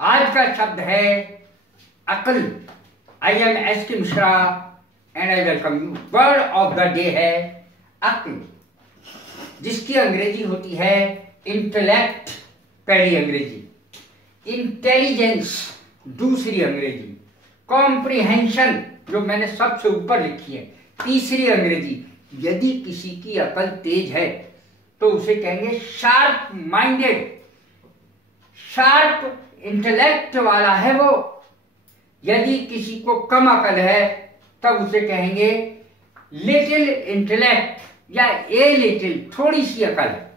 आज का शब्द है अक्ल। आई एम एस के Mishra and I welcome you. Word of the day है अक्ल, जिसकी अंग्रेजी होती है इंटेलेक्ट, पहली अंग्रेजी, इंटेलिजेंस दूसरी अंग्रेजी, कॉम्प्रिहेंशन जो मैंने सबसे ऊपर लिखी है तीसरी अंग्रेजी। यदि किसी की अकल तेज है तो उसे कहेंगे शार्प माइंडेड, शार्प इंटेलेक्ट वाला है वो। यदि किसी को कम अकल है तब उसे कहेंगे लिटिल इंटेलेक्ट या ए लिटिल, थोड़ी सी अकल है,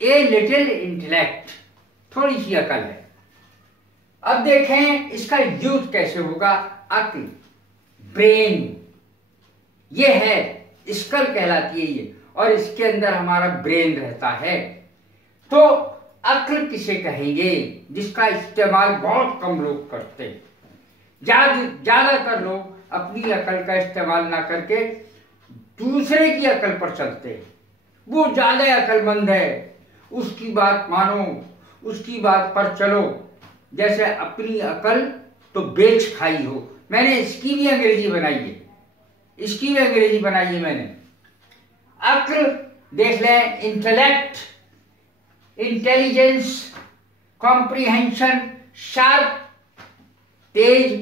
ए लिटिल इंटेलेक्ट, थोड़ी सी अकल है। अब देखें इसका यूज कैसे होगा। अक्ल, ब्रेन, ये है, स्कल कहलाती है ये, और इसके अंदर हमारा ब्रेन रहता है। तो अक्ल किसे कहेंगे जिसका इस्तेमाल बहुत कम लोग करते हैं। ज्यादातर लोग अपनी अकल का इस्तेमाल ना करके दूसरे की अकल पर चलते हैं। वो ज्यादा अकलमंद है, उसकी बात मानो, उसकी बात पर चलो। जैसे अपनी अकल तो बेच खाई हो। मैंने इसकी भी अंग्रेजी बनाई है, इसकी भी अंग्रेजी बनाई है मैंने। अक्ल देख लें, intellect, intelligence, comprehension, sharp, Tej,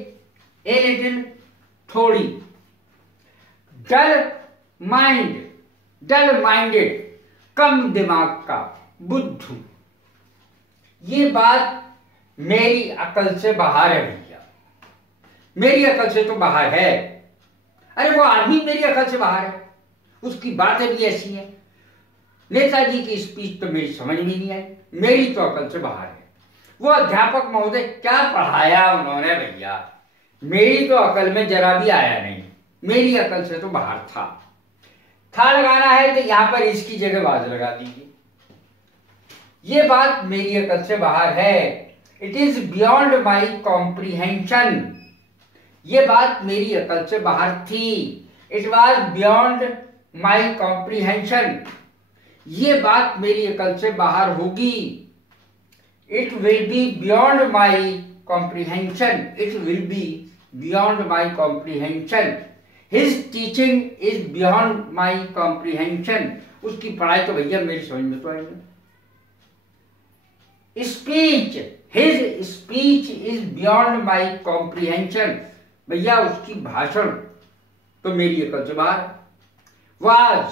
a little, थोड़ी। डल माइंड, डल माइंडेड, कम दिमाग का, बुद्धू। ये बात मेरी अकल से बाहर है भैया, मेरी अकल से तो बाहर है। अरे वो आदमी मेरी अकल से बाहर है, उसकी बातें भी ऐसी हैं। नेताजी की स्पीच तो मेरी समझ में नहीं आई, मेरी तो अकल से बाहर है। वो अध्यापक महोदय क्या पढ़ाया उन्होंने भैया, मेरी तो अकल में जरा भी आया नहीं, मेरी अकल से तो बाहर था लगाना है तो यहां पर इसकी जगह बाज लगा दीजिए। ये बात मेरी अकल से बाहर है। It is beyond my comprehension, ये बात मेरी अकल से बाहर थी। It was beyond my comprehension, ये बात मेरी अकल से बाहर होगी। It will be beyond my comprehension, it will be beyond my comprehension. His teaching is beyond my comprehension, उसकी पढ़ाई तो भैया मेरी समझ में तो आई नहीं। Speech, his speech is beyond my comprehension, भैया उसकी भाषण तो मेरी अकल से बाहर। Was,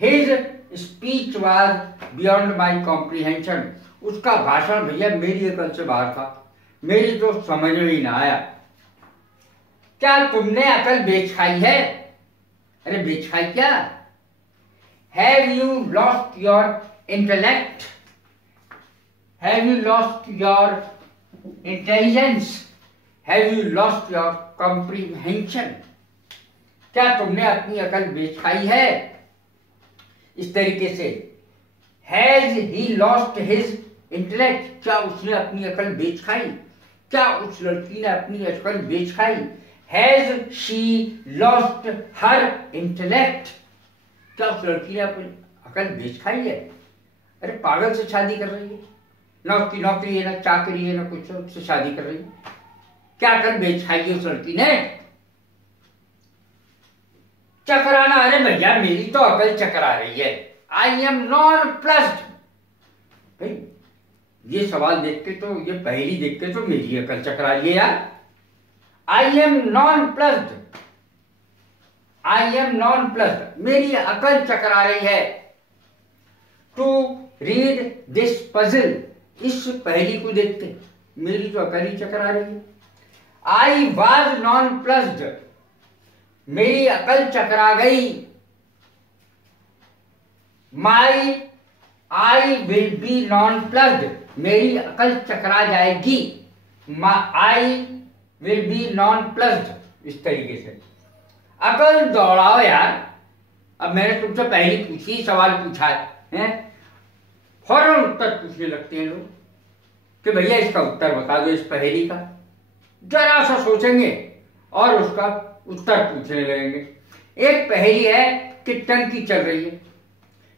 his speech was beyond my comprehension, उसका भाषण भैया मेरी अकल से बाहर था, मेरी तो समझ में ही ना आया। क्या तुमने अकल बेच खाई है? अरे बेच खाई क्या? Have you lost your intellect? Have you lost your intelligence? Have you lost your comprehension? क्या तुमने अपनी अकल बेच खाई है? इस तरीके से has he lost his intellect, क्या उसने अपनी अकल बेच खाई? क्या उस लड़की ने अपनी अकल बेच खाई? Has she lost her intellect, क्या उस लड़की ने अपनी अकल बेच खाई है? अरे पागल से शादी कर रही है, ना उसकी नौकरी है, ना चाकरी है, ना कुछ, उससे शादी कर रही है। क्या अकल बेच खाई है उस लड़की ने? चकराना, अरे भैया मेरी तो अकल चकरा रही है। I am non plussed. भाई ये सवाल देख के तो, ये पहेली देख के तो मेरी अकल चकरा रही है यार। I am non plussed, I am non plussed, मेरी अकल चकरा रही है। टू रीड दिस पजल, इस पहेली को देखते मेरी तो अकल ही चकरा रही है। आई वॉज नॉन प्लस्ड, मेरी अकल चकरा गई। My I will be nonplussed, मेरी अकल चकरा जाएगी। I will be nonplussed. इस तरीके से अकल दौड़ाओ यार। अब मैंने तुमसे पहले पूछी, सवाल पूछा है, फौरन उत्तर पूछने लगते हैं लोग कि भैया इसका उत्तर बता दो इस पहेली का। जरा सा सोचेंगे और उसका उत्तर पूछने लगेंगे। एक पहेली है कि टंकी चल रही है,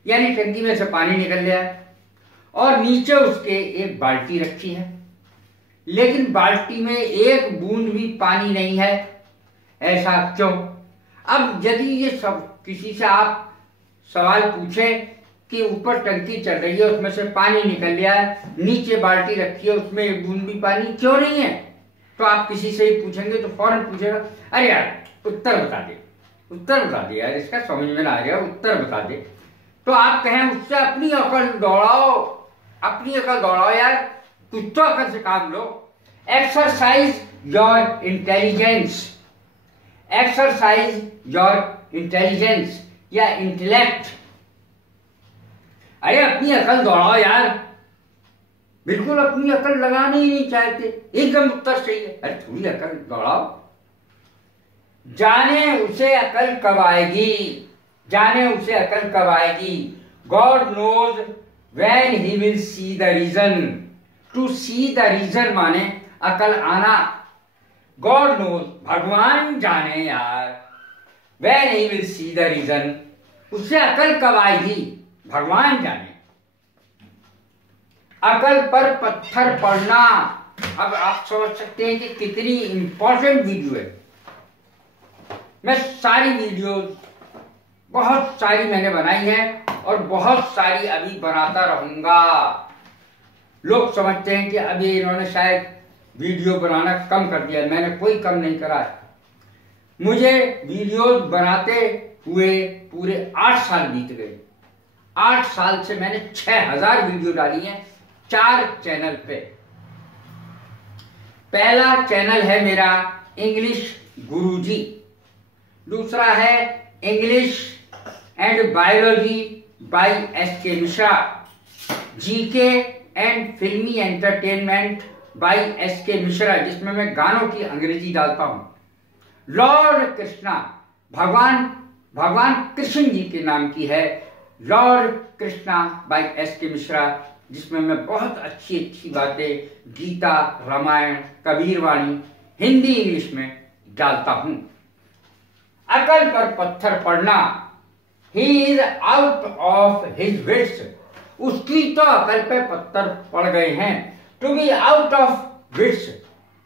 यानी टंकी में से पानी निकल गया है और नीचे उसके एक बाल्टी रखी है। लेकिन बाल्टी में एक बूंद भी पानी नहीं है, ऐसा क्यों? अब यदि ये सब किसी से आप सवाल पूछे कि ऊपर टंकी चल रही है, उसमें से पानी निकल गया है, नीचे बाल्टी रखी है, उसमें एक बूंद भी पानी क्यों नहीं है, तो आप किसी से ही पूछेंगे तो फौरन पूछेगा, अरे यार उत्तर बता दे, उत्तर बता दे यार, इसका समझ में ना आ गया, उत्तर बता दे। तो आप कहें उससे अपनी अकल दौड़ाओ, अपनी अकल दौड़ाओ यार, कुछ तो अकल से काम लो। Exercise your intelligence, exercise your intelligence या इंटेलेक्ट। अरे अपनी अकल दौड़ाओ यार, बिल्कुल अपनी अकल लगाने ही नहीं चाहते, एकदम उत्तर सही है, अरे थोड़ी अकल दौड़ाओ। जाने उसे अकल कब आएगी, जाने उसे अकल कब आएगी। God knows when he will see the reason. To see the reason माने अकल आना। गॉड नोज, भगवान जाने यार, when he will see the reason, उसे अकल कब आएगी, भगवान जाने। अकल पर पत्थर पड़ना। अब आप समझ सकते हैं कि कितनी इंपॉर्टेंट वीडियो है। मैं सारी वीडियोस बहुत सारी मैंने बनाई है और बहुत सारी अभी बनाता रहूंगा। लोग समझते हैं कि अभी इन्होंने शायद वीडियो बनाना कम कर दिया, मैंने कोई कम नहीं करा है। मुझे वीडियोस बनाते हुए पूरे 8 साल बीत गए। 8 साल से मैंने 6000 वीडियो डाली हैं 4 चैनल पे। पहला चैनल है मेरा इंग्लिश गुरुजी, दूसरा है English and biology by S K. Mishra, GK and फिल्मी एंटरटेनमेंट बाय एस.के. मिश्रा, जिसमें मैं गानों की अंग्रेजी डालता हूं। लॉर्ड कृष्णा, भगवान कृष्ण जी के नाम की है, Lord Krishna by S K. Mishra, जिसमें मैं बहुत अच्छी अच्छी बातें गीता, रामायण, कबीरवाणी हिंदी इंग्लिश में डालता हूं। अकल पर पत्थर पड़ना। He is out of his wits, उसकी तो अकल पे पत्थर पड़ गए हैं। To be out of wits,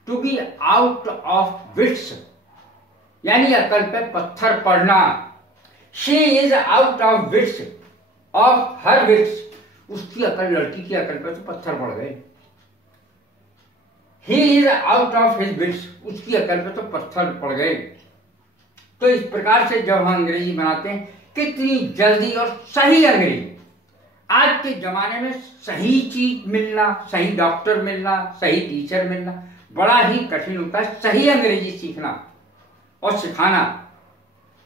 to be out of wits यानी अकल पे पत्थर पड़ना। She is out of wits, of her wits, उसकी अकल, लड़की की अकल पे तो पत्थर पड़ गए। He is out of his wits, उसकी अकल पे तो पत्थर पड़ गए। तो इस प्रकार से जब हम अंग्रेजी बनाते हैं, कितनी जल्दी और सही अंग्रेजी। आज के जमाने में सही चीज मिलना, सही डॉक्टर मिलना, सही टीचर मिलना बड़ा ही कठिन होता है। सही अंग्रेजी सीखना और सिखाना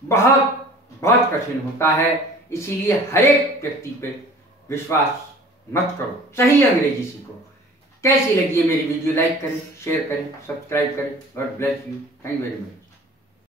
बहुत बहुत कठिन होता है। इसीलिए हर एक व्यक्ति पे विश्वास मत करो, सही अंग्रेजी सीखो। कैसी लगी है मेरी वीडियो? लाइक करें, शेयर करें, सब्सक्राइब करें। God bless you. Thank you very much.